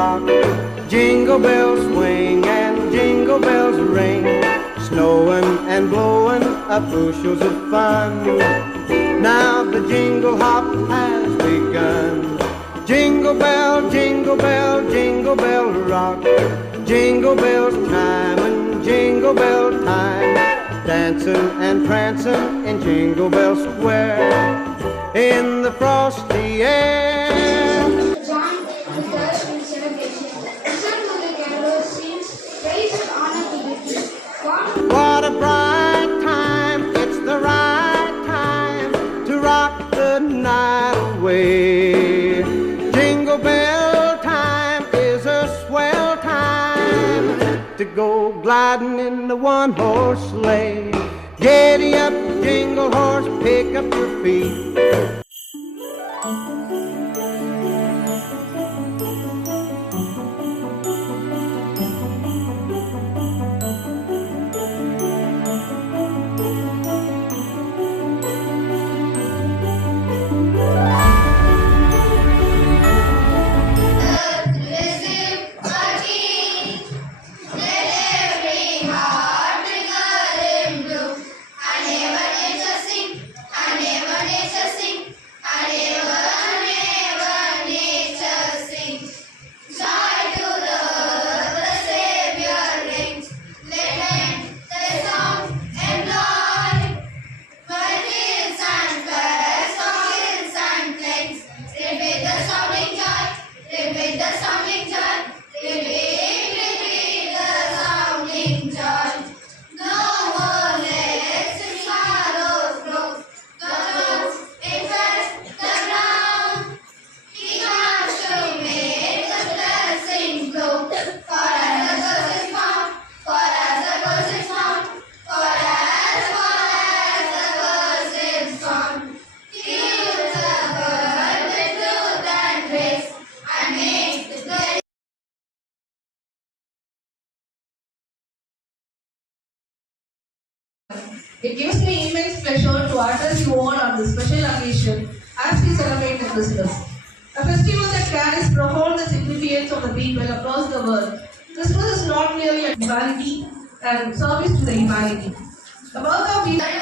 rock. Jingle bells swing and jingle bells ring, snowing and blowing up bushels of fun. Now the jingle hop has begun. Jingle bell, jingle bell, jingle bell rock. Jingle bells chime and jingle bell time, dancing and prancing in Jingle Bell Square in the frosty air. Join the church in celebration. Listen to the carol sings, praise and honor to the King. What a bright time, it's the right time to rock the night away. Jingle bell time is a swell time to go gliding in the one-horse sleigh. Giddy up, jingle horse, pick up your feet. It gives me immense pleasure to address you all on this special occasion as we celebrate the Christmas. A festival that carries profound significance of the people across the world. Christmas is not merely a humanity and service to the humanity. The birth of Jesus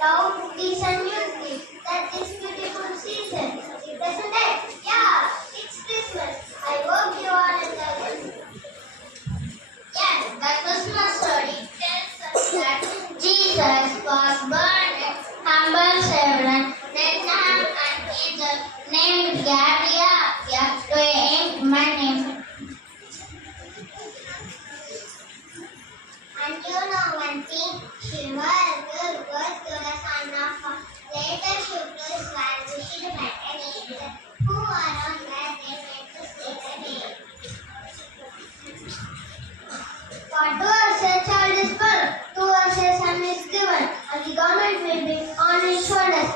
love, peace and unity. That is beautiful season, isn't it? Yeah, it's Christmas. I hope you are enjoying. Yes, the Christmas story tells us that Jesus was born in humble servant Bethlehem and angel named Gabriel to a young man named. And you know one thing, she was good to the son of God. Later she was vanquished by an angel who around where they went to stay the day. For to us a child is born, to us a son is given, and the government will be on his shoulders.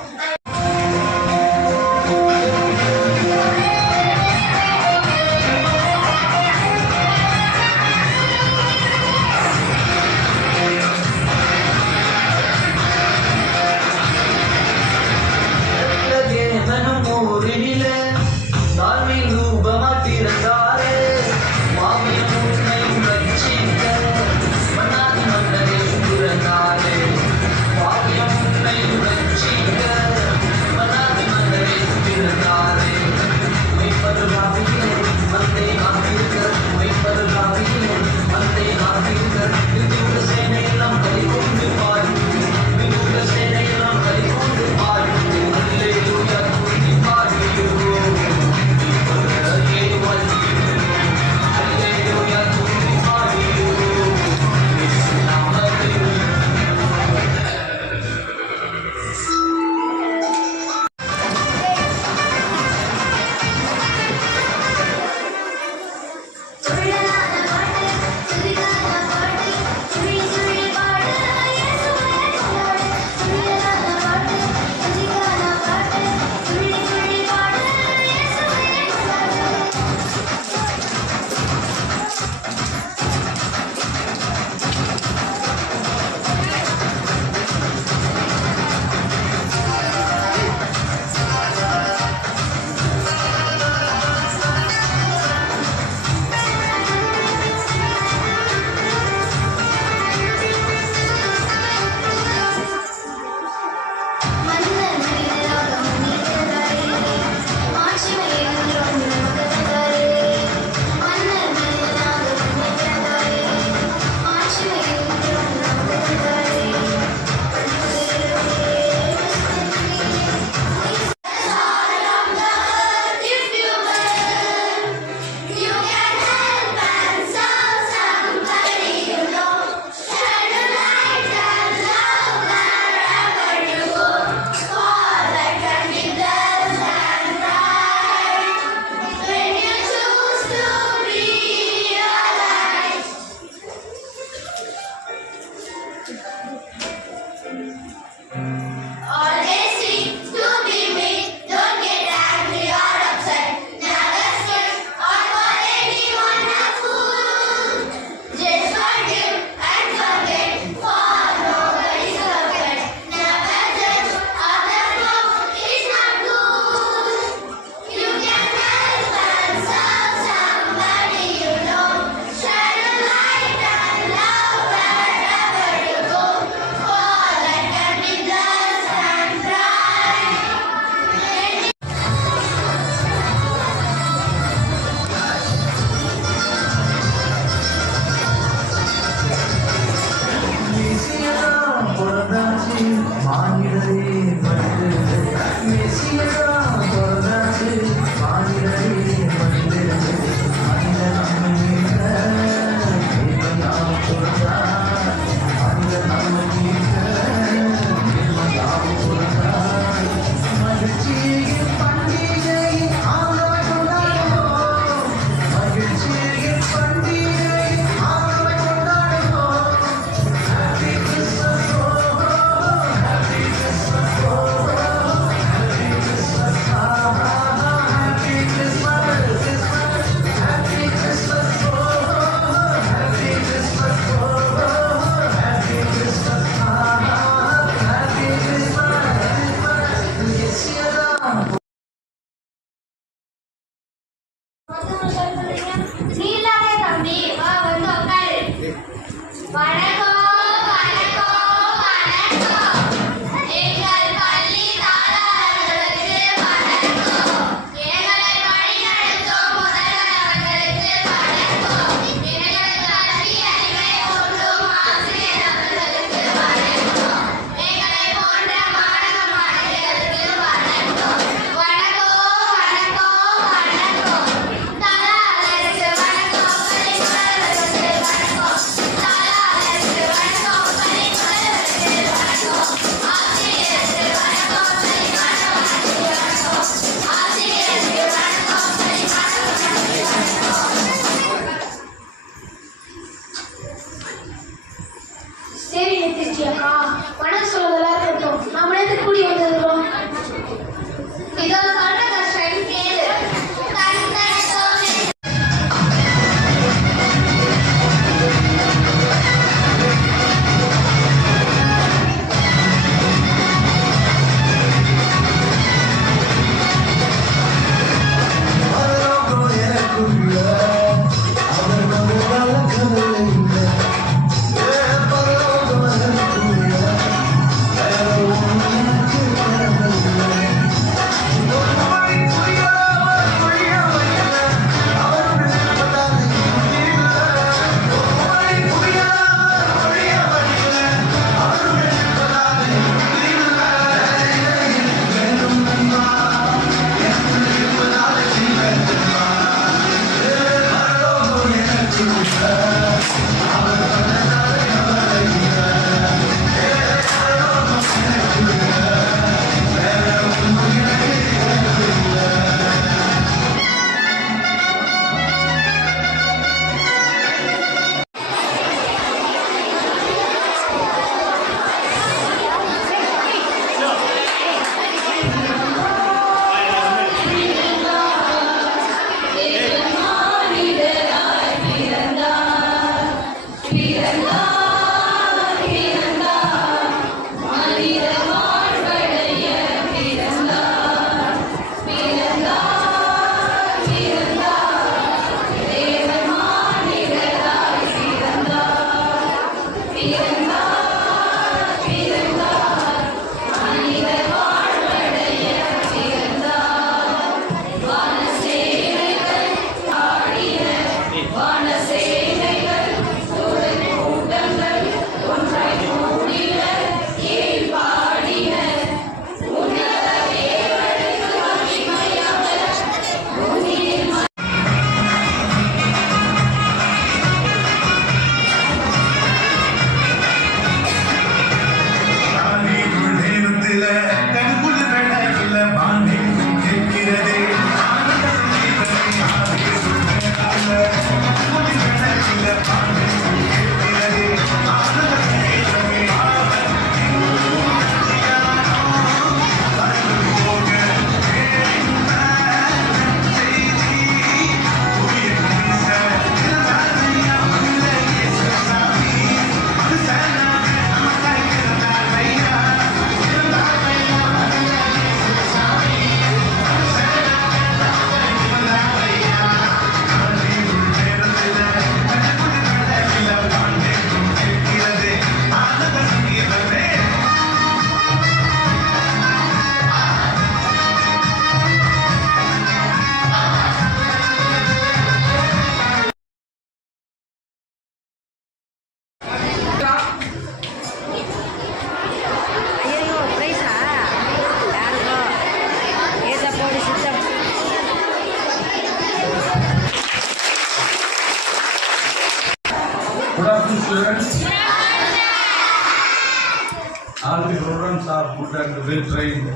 Good and well trained.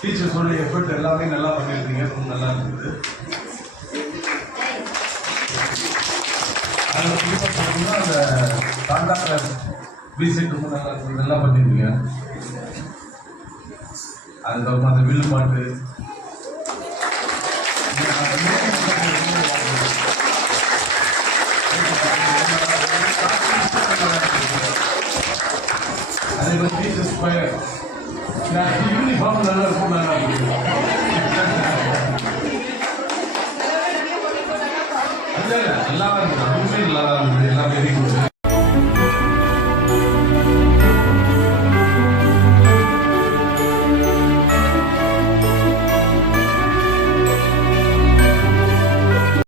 டீச்சர்ஸோட effort எல்லாமே நல்லா பண்ணியிருக்கீங்க, ரொம்ப நல்லா இருந்தது. அதில் குறிப்பாக பார்த்தீங்கன்னா அந்த காண்டாக்டர் ரீசெட் ரொம்ப நல்லா இருந்தது, நல்லா பண்ணியிருக்கீங்க. அதுக்கப்புறமா அந்த வில் பாட்டு அதே மாதிரி டீச்சர்ஸ் பையன் யூனிஃபார்ம் நல்லா இருக்கும், நல்லா இருக்கு. நல்லா இருந்தது.